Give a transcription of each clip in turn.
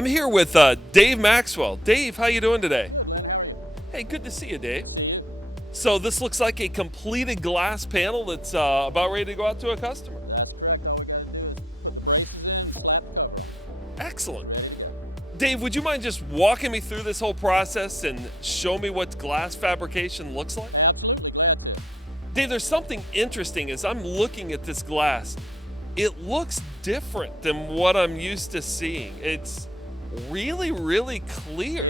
I'm here with Dave Maxwell. Dave, how you doing today? Hey, good to see you, Dave. So this looks like a completed glass panel that's about ready to go out to a customer. Excellent. Dave, would you mind just walking me through this whole process and show me what glass fabrication looks like? Dave, there's something interesting as I'm looking at this glass. It looks different than what I'm used to seeing. It's really, really clear.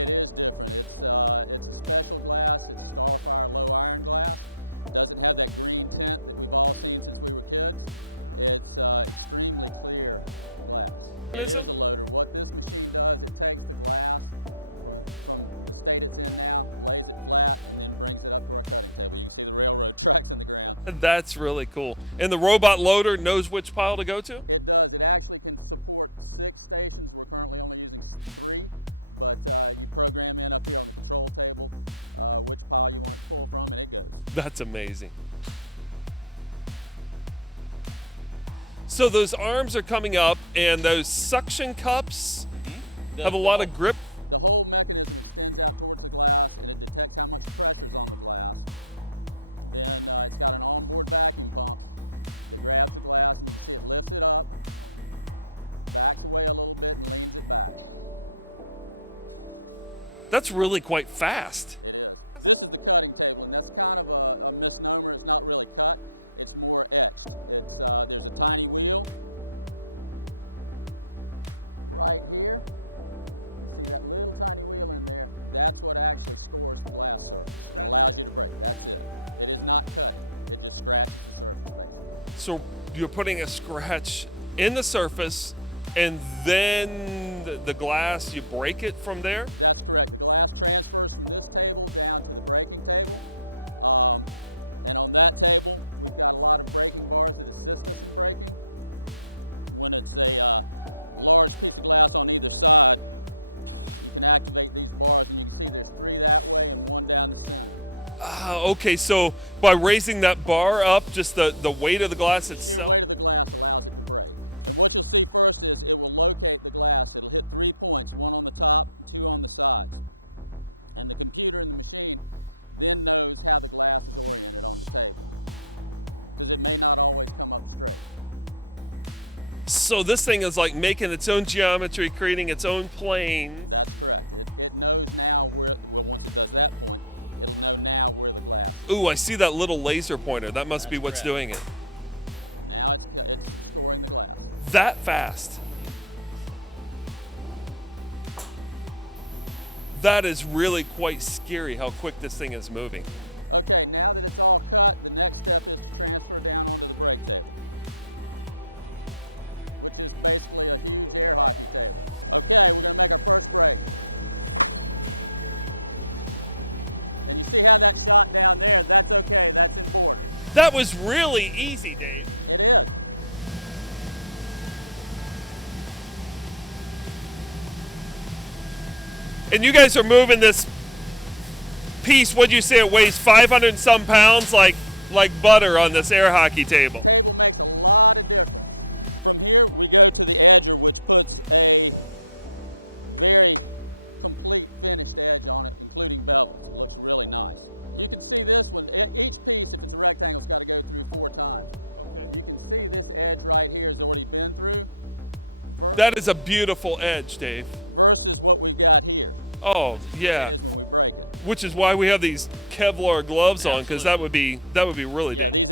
That's really cool. And the robot loader knows which pile to go to? That's amazing. So those arms are coming up, and those suction cups have a lot of grip. That's really quite fast. So you're putting a scratch in the surface, and then the glass, you break it from there? Okay, so by raising that bar up, just the weight of the glass itself? So this thing is like making its own geometry, creating its own plane. Ooh, I see that little laser pointer. That must be what's doing it. That fast. That is really quite scary how quick this thing is moving. That was really easy, Dave. And you guys are moving this piece, what'd you say it weighs, 500 and some pounds, like butter on this air hockey table. That is a beautiful edge, Dave. Oh, yeah. Which is why we have these Kevlar gloves on, because that would be really dangerous.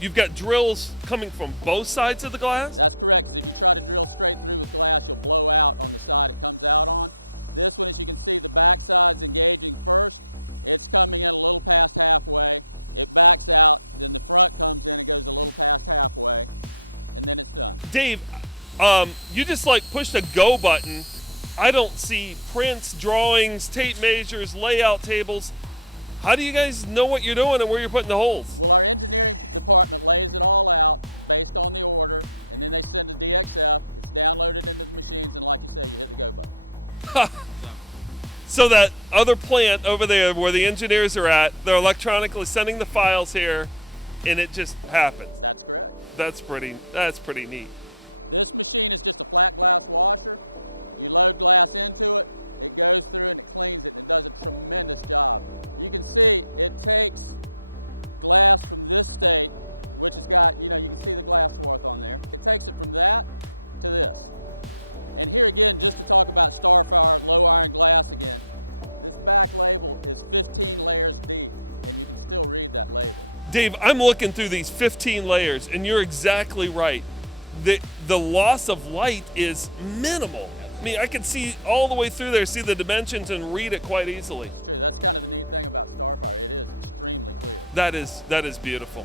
You've got drills coming from both sides of the glass? Dave, you just like pushed a go button. I don't see prints, drawings, tape measures, layout tables. How do you guys know what you're doing and where you're putting the holes? So that other plant over there where the engineers are at, they're electronically sending the files here, and it just happens. That's pretty neat. Dave, I'm looking through these 15 layers, and you're exactly right. The loss of light is minimal. I mean, I can see all the way through there, see the dimensions, and read it quite easily. That is beautiful.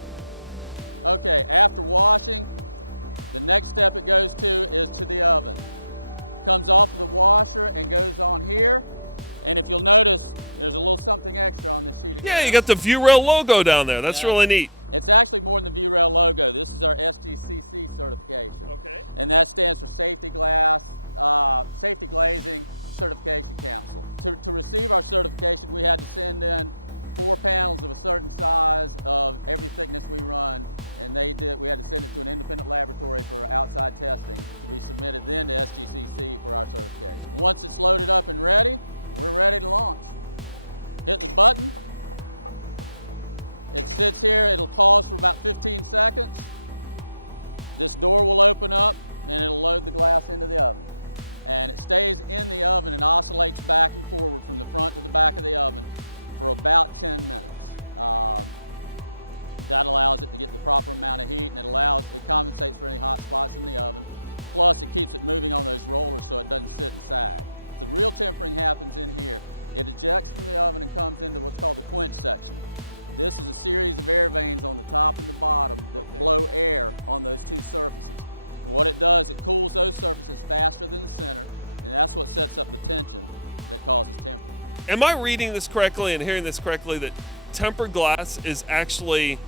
Yeah, you got the Viewrail logo down there. That's really neat. Am I reading this correctly and hearing this correctly that tempered glass is actually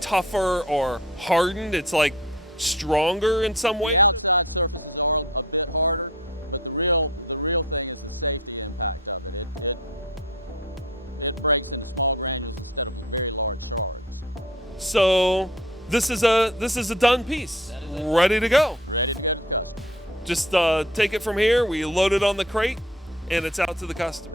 tougher or hardened? It's like stronger in some way? So this is a done piece, ready to go. Just take it from here, we load it on the crate, and it's out to the customer.